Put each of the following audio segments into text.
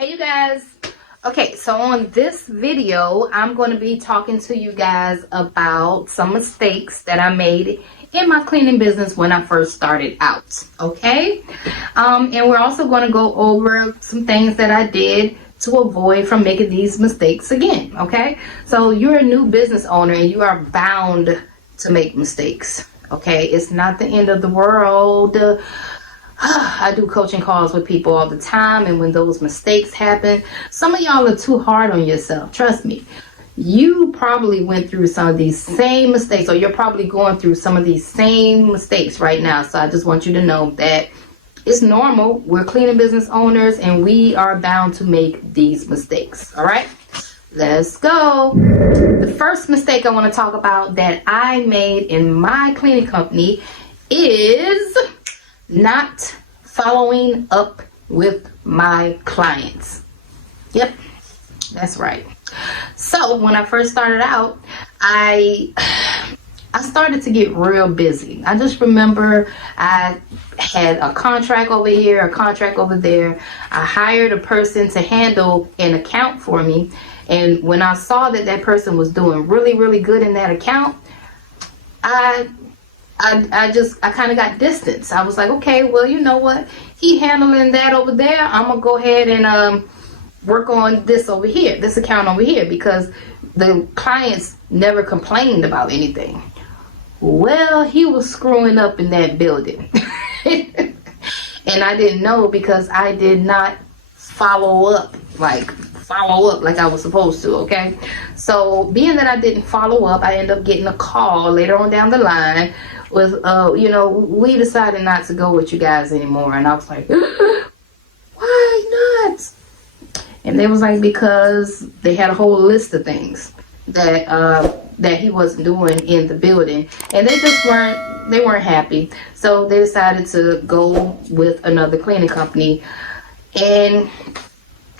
Hey you guys. Okay, so on this video I'm going to be talking to you guys about some mistakes that I made in my cleaning business when I first started out. Okay, and we're also going to go over some things that I did to avoid from making these mistakes again. Okay, so you're a new business owner and you are bound to make mistakes. Okay, it's not the end of the world. I do coaching calls with people all the time, and when those mistakes happen, some of y'all are too hard on yourself. Trust me. You probably went through some of these same mistakes, or you're probably going through some of these same mistakes right now. So I just want you to know that it's normal. We're cleaning business owners, and we are bound to make these mistakes. All right? Let's go. The first mistake I want to talk about that I made in my cleaning company is not following up with my clients. Yep, that's right. So when I first started out, I started to get real busy. I just remember I had a contract over here, a contract over there. I hired a person to handle an account for me. And when I saw that that person was doing really, really good in that account, I kind of got distance. I was like, okay, well, you know what? He handling that over there. I'm going to go ahead and work on this over here, this account over here, because the clients never complained about anything. Well, he was screwing up in that building. And I didn't know because I did not follow up like I was supposed to. Okay, so being that I didn't follow up, I ended up getting a call later on down the line with we decided not to go with you guys anymore. And I was like, why not? And they was like, because they had a whole list of things that he wasn't doing in the building, and they just weren't happy. So they decided to go with another cleaning company, and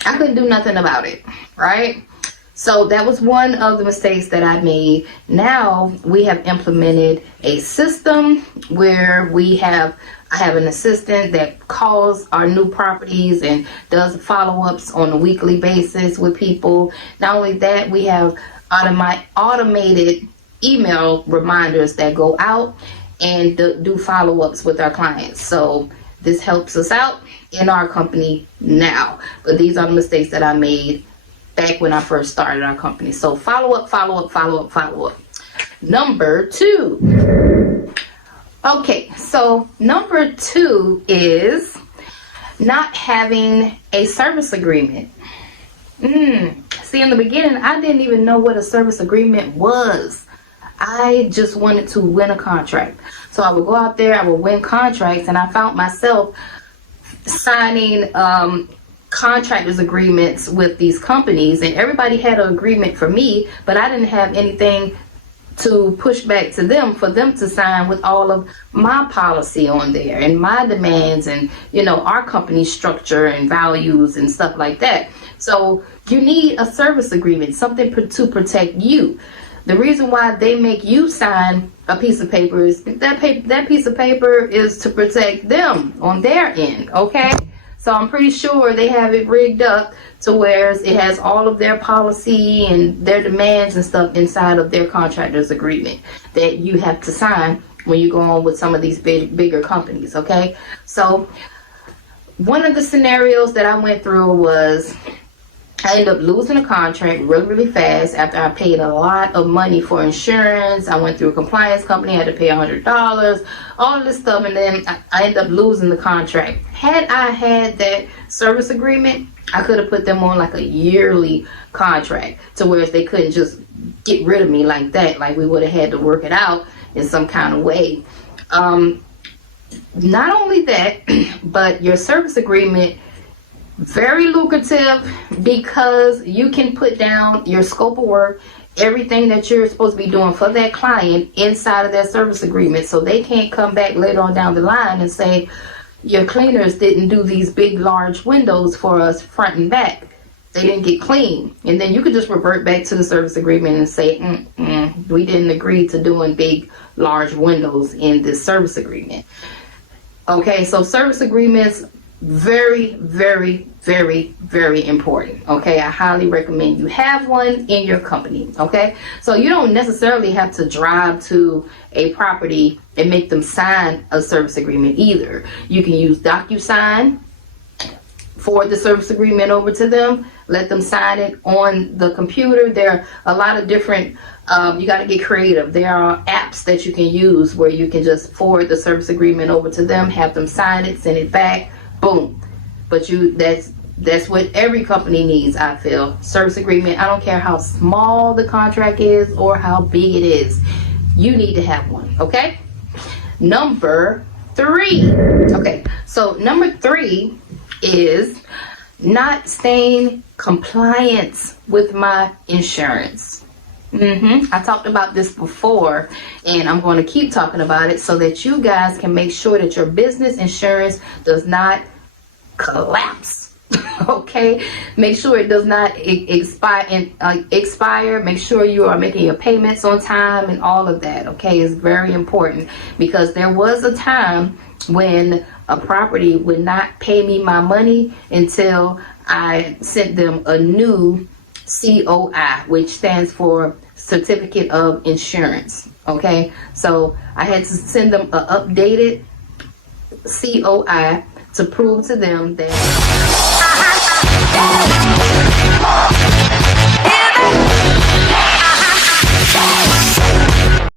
I couldn't do nothing about it, right? So that was one of the mistakes that I made. Now we have implemented a system where I have an assistant that calls our new properties and does follow-ups on a weekly basis with people. Not only that, we have automated email reminders that go out and do follow-ups with our clients. So this helps us out in our company now. But these are the mistakes that I made back when I first started our company. So follow up. Number 2. Okay, so number 2 is not having a service agreement. See, in the beginning, I didn't even know what a service agreement was. I just wanted to win a contract. So I would go out there, I would win contracts, and I found myself signing contractors agreements with these companies, and everybody had an agreement for me, but I didn't have anything to push back to them for them to sign with all of my policy on there and my demands and our company structure and values and stuff like that. So you need a service agreement, something to protect you. The reason why they make you sign a piece of paper is that piece of paper is to protect them on their end. Okay, so I'm pretty sure they have it rigged up to where it has all of their policy and their demands and stuff inside of their contractor's agreement that you have to sign when you go on with some of these bigger companies. Okay, so one of the scenarios that I went through was I ended up losing a contract really, really fast after I paid a lot of money for insurance. I went through a compliance company, I had to pay $100, all of this stuff, and then I ended up losing the contract. Had I had that service agreement, I could have put them on like a yearly contract to where they couldn't just get rid of me like that. Like we would have had to work it out in some kind of way. Not only that, but your service agreement, very lucrative, because you can put down your scope of work, everything that you're supposed to be doing for that client inside of that service agreement, so they can't come back later on down the line and say your cleaners didn't do these big large windows for us front and back, they didn't get clean. And then you could just revert back to the service agreement and say we didn't agree to doing big large windows in this service agreement. Okay, so service agreements Very, very, very, very important. Okay, I highly recommend you have one in your company. Okay, so you don't necessarily have to drive to a property and make them sign a service agreement either. You can use DocuSign, forward the service agreement over to them, let them sign it on the computer. There are a lot of different, you got to get creative. There are apps that you can use where you can just forward the service agreement over to them, have them sign it, send it back, boom. But that's what every company needs, I feel. Service agreement. I don't care how small the contract is or how big it is. You need to have one, okay? Number 3. Okay, so number 3 is not staying compliant with my insurance. I talked about this before, and I'm going to keep talking about it so that you guys can make sure that your business insurance does not collapse. Okay, make sure it does not expire. Make sure you are making your payments on time and all of that. Okay, it's very important, because there was a time when a property would not pay me my money until I sent them a new COI, which stands for Certificate of Insurance. Okay, so I had to send them an updated COI to prove to them that